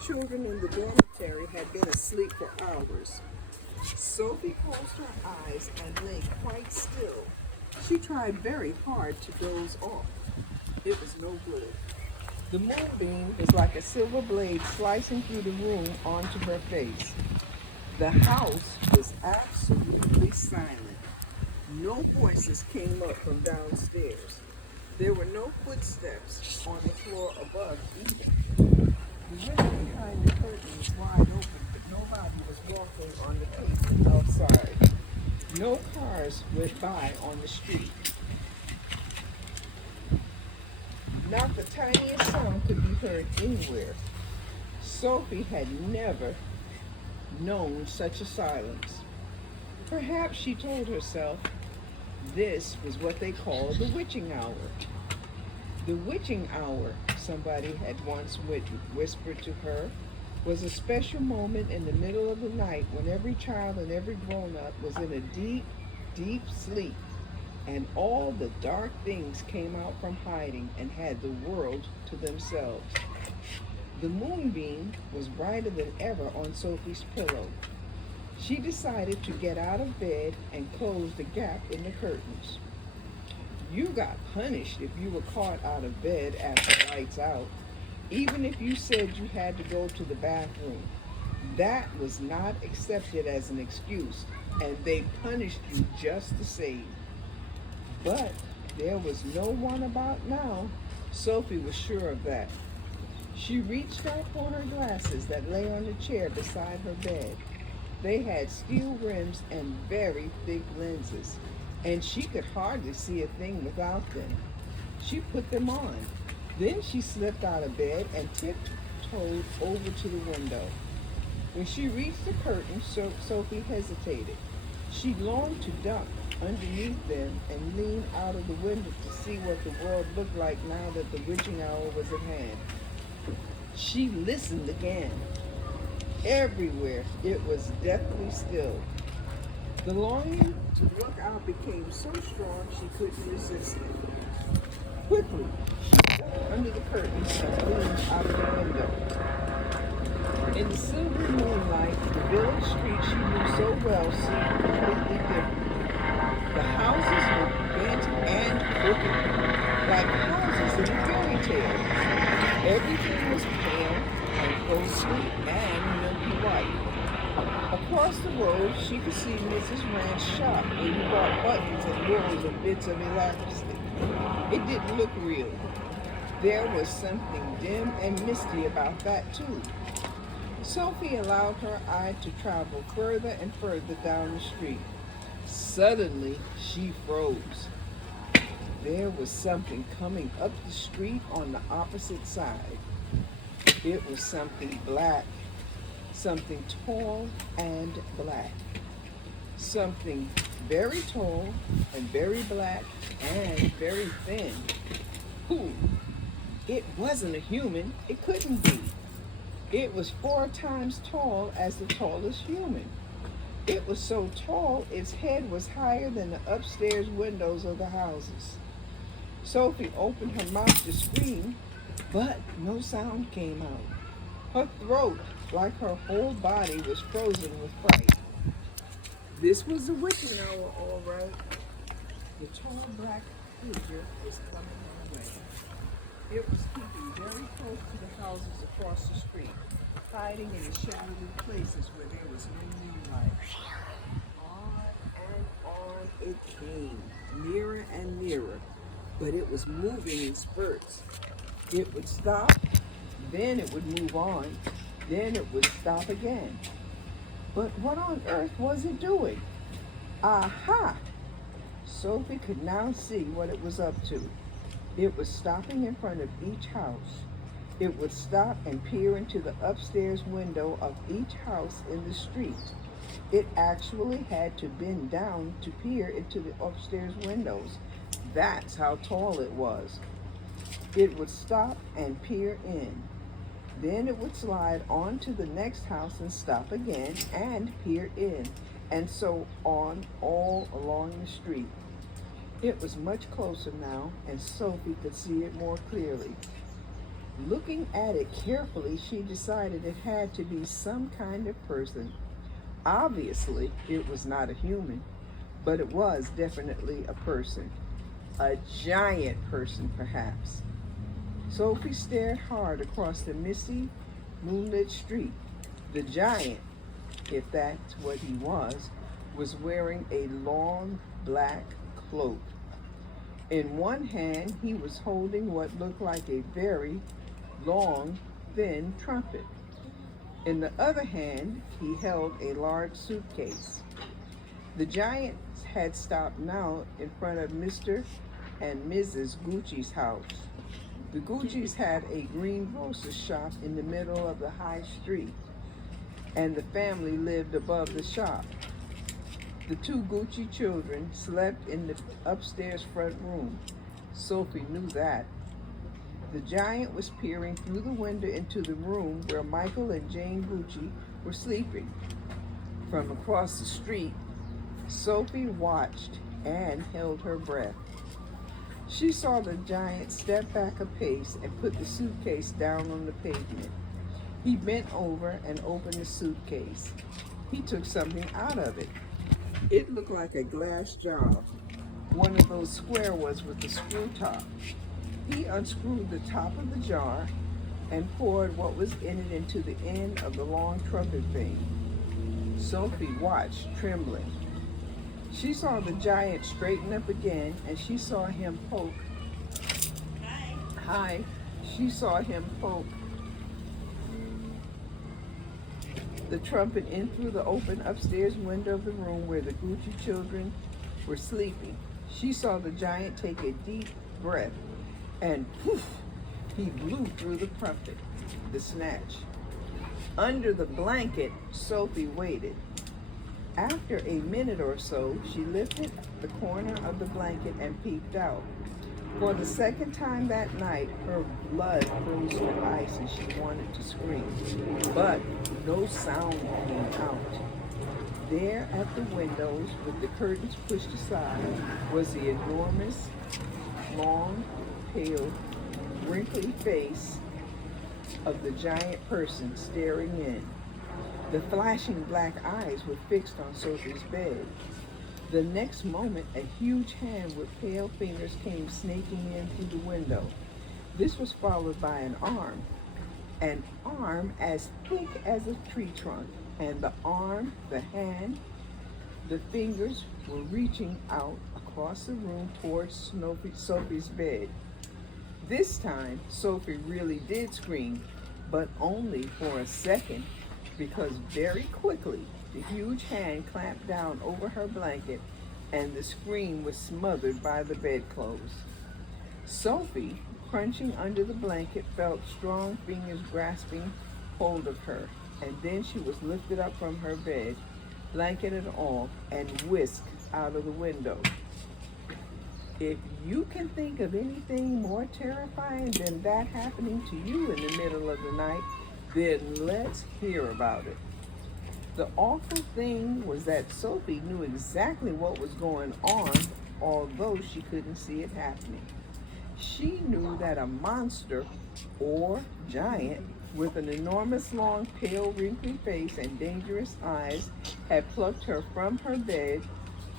children in the dormitory had been asleep for hours. Sophie closed her eyes and lay quite still. She tried very hard to doze off. It was no good. The moonbeam was like a silver blade slicing through the room onto her face. The house was absolutely silent. No voices came up from downstairs. There were no footsteps on the floor above either. The window behind the curtain was wide open, but nobody was walking on the pavement outside. No cars went by on the street. Not the tiniest sound could be heard anywhere. Sophie had never known such a silence. Perhaps, she told herself, this was what they called the witching hour. The witching hour, somebody had once whispered to her, was a special moment in the middle of the night when every child and every grown-up was in a deep, deep sleep, and all the dark things came out from hiding and had the world to themselves. The moonbeam was brighter than ever on Sophie's pillow. She decided to get out of bed and close the gap in the curtains. You got punished if you were caught out of bed after lights out, even if you said you had to go to the bathroom. That was not accepted as an excuse, and they punished you just the same. But there was no one about now. Sophie was sure of that. She reached out for her glasses that lay on the chair beside her bed. They had steel rims and very thick lenses, and she could hardly see a thing without them. She put them on. Then she slipped out of bed and tiptoed over to the window. When she reached the curtain, Sophie hesitated. She longed to duck underneath them and lean out of the window to see what the world looked like now that the witching hour was at hand. She listened again. Everywhere it was deathly still. The longing to look out became so strong she couldn't resist it. Quickly, she stepped under the curtains and leaned out of the window. In the silvery moonlight, the village street she knew so well seemed completely different. The houses were bent and crooked, like houses in a fairy tale. Everything was pale and ghostly and milky white. Across the road, she could see Mrs. Rand's shop where he bought buttons and rolls of bits of elastic. It didn't look real. There was something dim and misty about that, too. Sophie allowed her eye to travel further and further down the street. Suddenly, she froze. There was something coming up the street on the opposite side. It was something black, something tall and black, something very tall and very black and very thin. Who? It wasn't a human. It couldn't be. It was 4 times tall as the tallest human. It was so tall, its head was higher than the upstairs windows of the houses. Sophie opened her mouth to scream, but no sound came out. Her throat, like her whole body, was frozen with fright. This was the witching hour, all right. The tall black figure was coming her way. It was keeping very close to the houses across the street, hiding in the shadowy places where there was no moonlight. On it came, nearer and nearer, but it was moving in spurts. It would stop, then it would move on, then it would stop again. But what on earth was it doing? Aha! Sophie could now see what it was up to. It was stopping in front of each house. It would stop and peer into the upstairs window of each house in the street. It actually had to bend down to peer into the upstairs windows. That's how tall it was. It would stop and peer in. Then it would slide on to the next house and stop again and peer in, and so on all along the street. It was much closer now, and Sophie could see it more clearly. Looking at it carefully, she decided it had to be some kind of person. Obviously, it was not a human, but it was definitely a person. A giant person, perhaps. Sophie stared hard across the misty, moonlit street. The giant, if that's what he was wearing a long black cloak. In one hand, he was holding what looked like a very long, thin trumpet. In the other hand, he held a large suitcase. The giant had stopped now in front of Mr. and Mrs. Gucci's house. The Gucci's had a greengrocer's shop in the middle of the high street, and the family lived above the shop. The two Gucci children slept in the upstairs front room. Sophie knew that. The giant was peering through the window into the room where Michael and Jane Gucci were sleeping. From across the street, Sophie watched and held her breath. She saw the giant step back a pace and put the suitcase down on the pavement. He bent over and opened the suitcase. He took something out of it. It looked like a glass jar, one of those square ones with the screw top. He unscrewed the top of the jar and poured what was in it into the end of the long trumpet thing. Sophie watched, trembling. She saw the giant straighten up again, and she saw him poke. Hi. She saw him poke the trumpet in through the open upstairs window of the room where the Gucci children were sleeping. She saw the giant take a deep breath, and poof, he blew through the trumpet, the snatch. Under the blanket, Sophie waited. After a minute or so, she lifted the corner of the blanket and peeked out. For the second time that night, her blood froze to ice and she wanted to scream, but no sound came out. There at the windows, with the curtains pushed aside, was the enormous, long, pale, wrinkly face of the giant person staring in. The flashing black eyes were fixed on Sophie's bed. The next moment, a huge hand with pale fingers came snaking in through the window. This was followed by an arm as thick as a tree trunk, and the arm, the hand, the fingers were reaching out across the room towards Sophie's bed. This time, Sophie really did scream, but only for a second, because very quickly the huge hand clamped down over her blanket and the scream was smothered by the bedclothes. Sophie, crunching under the blanket, felt strong fingers grasping hold of her, and then she was lifted up from her bed, blanket and all, and whisked out of the window. If you can think of anything more terrifying than that happening to you in the middle of the night, then let's hear about it. The awful thing was that Sophie knew exactly what was going on, although she couldn't see it happening. She knew that a monster, or giant, with an enormous long, pale, wrinkly face and dangerous eyes, had plucked her from her bed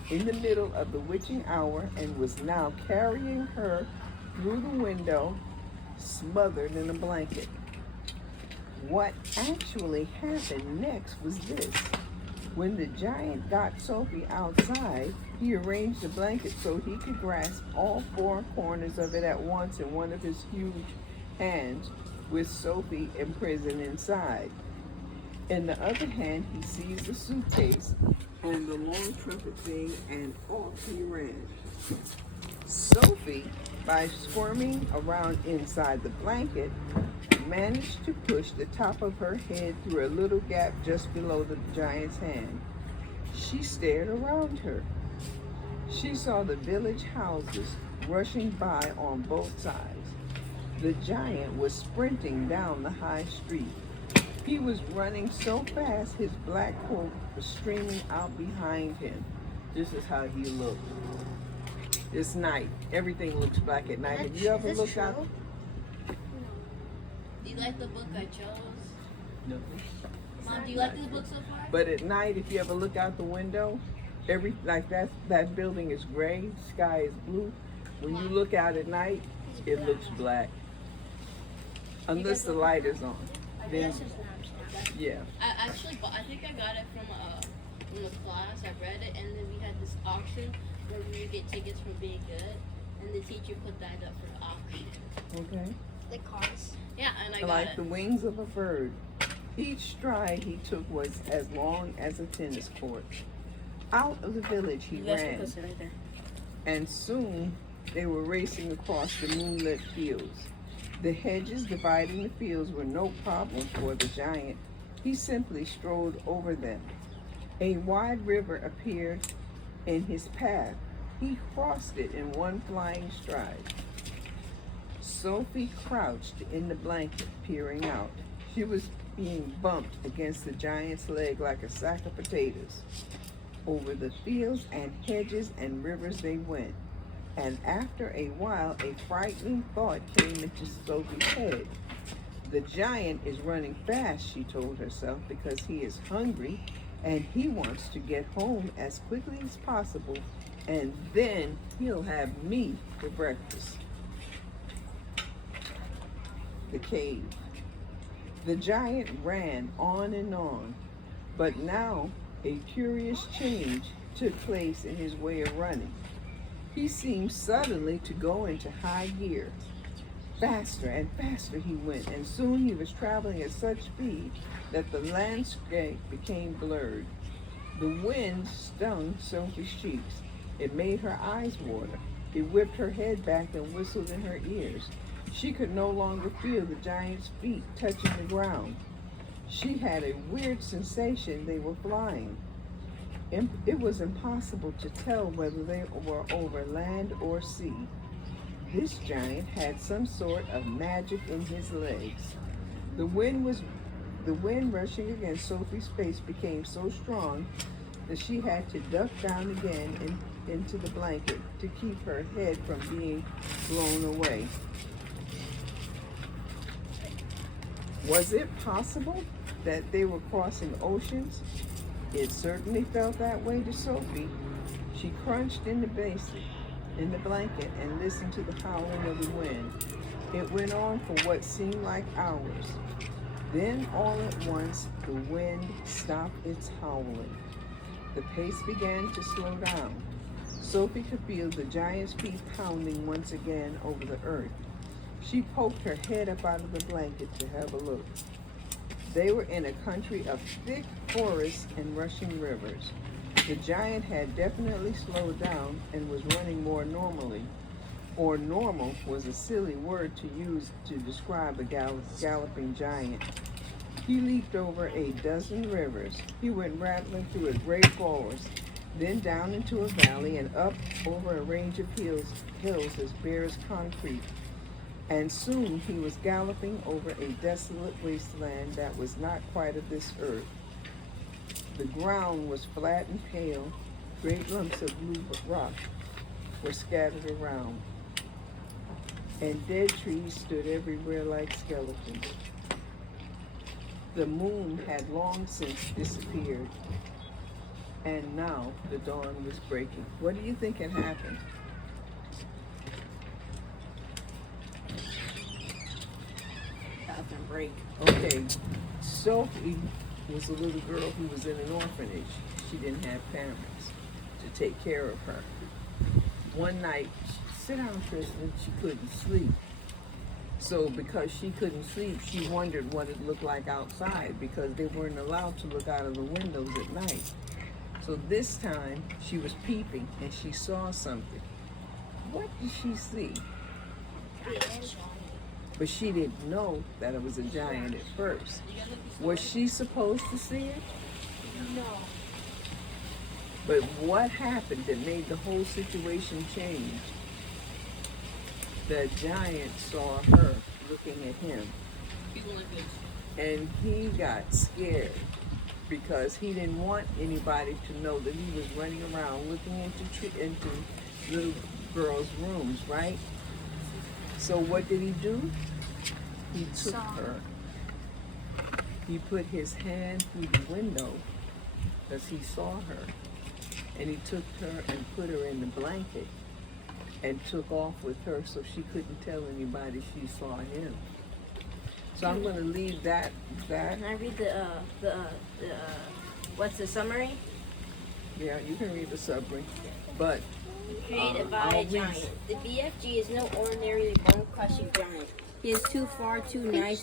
in the middle of the witching hour and was now carrying her through the window, smothered in a blanket. What actually happened next was this. When the giant got Sophie outside, he arranged the blanket so he could grasp all four corners of it at once in one of his huge hands, with Sophie imprisoned inside. In the other hand, he seized the suitcase and the long trumpet thing, and off he ran. Sophie, by squirming around inside the blanket, managed to push the top of her head through a little gap just below the giant's hand. She stared around her. She saw the village houses rushing by on both sides. The giant was sprinting down the high street. He was running so fast his black coat was streaming out behind him. This is how he looked. It's night. Everything looks black at night. Have you ever looked out? Do you like the book I chose? No. Mom, do you like this book so far? But at night, if you ever look out the window, that building is gray, sky is blue. When you look out at night, it looks black. Unless the light is on. Then, yeah. I think I got it from the class. I read it, and then we had this auction where we would get tickets for being good, and the teacher put that up for the auction. Okay. Like cars. Yeah, and I got Like it. the wings of a bird. Each stride he took was as long as a tennis court. Out of the village he ran, right there. and soon they were racing across the moonlit fields. The hedges dividing the fields were no problem for the giant. He simply strode over them. A wide river appeared in his path. He crossed it in one flying stride. Sophie crouched in the blanket, peering out. She was being bumped against the giant's leg like a sack of potatoes. Over the fields and hedges and rivers they went. And after a while, a frightening thought came into Sophie's head. The giant is running fast, she told herself, because he is hungry and he wants to get home as quickly as possible, and then he'll have me for breakfast. The cave. The giant ran on and on, but now a curious change took place in his way of running. He seemed suddenly to go into high gear. Faster and faster he went, and soon he was traveling at such speed that the landscape became blurred. The wind stung Sophie's cheeks. It made her eyes water. It whipped her head back and whistled in her ears. She could no longer feel the giant's feet touching the ground. She had a weird sensation they were flying. It was impossible to tell whether they were over land or sea. This giant had some sort of magic in his legs. The wind rushing against Sophie's face became so strong that she had to duck down again into the blanket to keep her head from being blown away. Was it possible that they were crossing oceans? It certainly felt that way to Sophie. She crunched in the blanket and listened to the howling of the wind. It went on for what seemed like hours. Then all at once, the wind stopped its howling. The pace began to slow down. Sophie could feel the giant's feet pounding once again over the earth. She poked her head up out of the blanket to have a look. They were in a country of thick forests and rushing rivers. The giant had definitely slowed down and was running more normally. Or normal was a silly word to use to describe a galloping giant. He leaped over a dozen rivers. He went rattling through a great forest, then down into a valley and up over a range of hills as bare as concrete. And soon he was galloping over a desolate wasteland that was not quite of this earth. The ground was flat and pale. Great lumps of blue rock were scattered around, and dead trees stood everywhere like skeletons. The moon had long since disappeared, and now the dawn was breaking. What do you think had happened? Break. Okay, Sophie was a little girl who was in an orphanage. She didn't have parents to take care of her. One night, sit down, Tristan, she couldn't sleep. So because she couldn't sleep, she wondered what it looked like outside because they weren't allowed to look out of the windows at night. So this time, she was peeping and she saw something. What did she see? But she didn't know that it was a giant at first. Was she supposed to see it? No. But what happened that made the whole situation change? The giant saw her looking at him, and he got scared because he didn't want anybody to know that he was running around looking into little girls' rooms, right? So what did he do? he took Saw her. He put his hand through the window because he saw her. And he took her and put her in the blanket and took off with her so she couldn't tell anybody she saw him. So I'm going to leave that. Can I read the what's the summary? Yeah, you can read the summary. But Created by I'll a giant. The BFG is no ordinary bone-crushing giant. He is too far too nice